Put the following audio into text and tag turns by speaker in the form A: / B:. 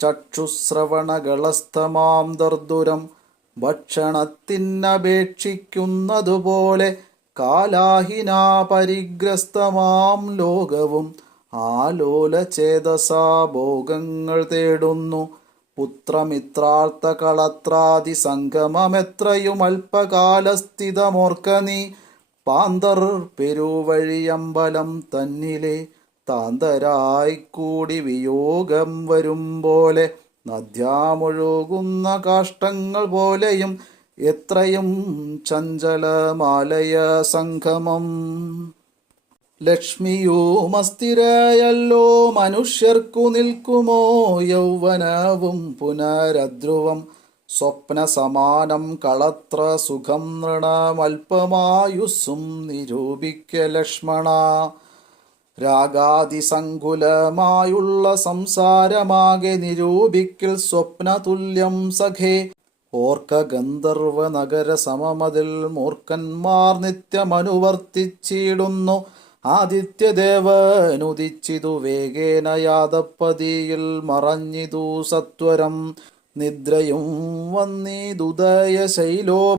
A: ചക്ഷുശ്രവണകളസ്തമാം ദർദുരം ഭക്ഷണത്തിനപേക്ഷിക്കുന്നതുപോലെ കാലാഹിനാ പരിഗ്രസ്തമാം ലോകവും ആലോലചേതസാ ഭോഗങ്ങൾ തേടുന്നു. പുത്രമിത്രാർത്ഥ കളത്രാദി സംഗമമെത്രയും അല്പകാലസ്ഥിതമോർക്ക പാന്തർ പെരുവഴിയമ്പലം തന്നിലെ താന്തരായി കൂടി വിയോഗം വരും പോലെ നദ്യാമൊഴുകുന്ന കാഷ്ടങ്ങൾ പോലെയും എത്രയും ചഞ്ചലമാലയ സംഗമം. ലക്ഷ്മിയുമസ്ഥിരയല്ലോ മനുഷ്യർക്കു നിൽക്കുമോ? യൗവനവും പുനരധ്രുവം സ്വപ്ന സമാനം കളത്ര സുഖം നൃണമൽപമായുസ്സും നിരൂപിക്ക ലക്ഷ്മണ. രാഗാതിസങ്കുലമായുള്ള സംസാരമാകെ നിരൂപിക്കൽ സ്വപ്നതുല്യം സഖേ. ഓർക്ക ഗന്ധർവ നഗര സമമതിൽ മൂർഖന്മാർ നിത്യമനുവർത്തിച്ചിടുന്നു. ആദിത്യദേവനുദിച്ചിതു വേഗേന യാദപ്പതിയിൽ മറഞ്ഞിതു സത്വരം. നിദ്രയും വന്നിതുദയ ശൈലോ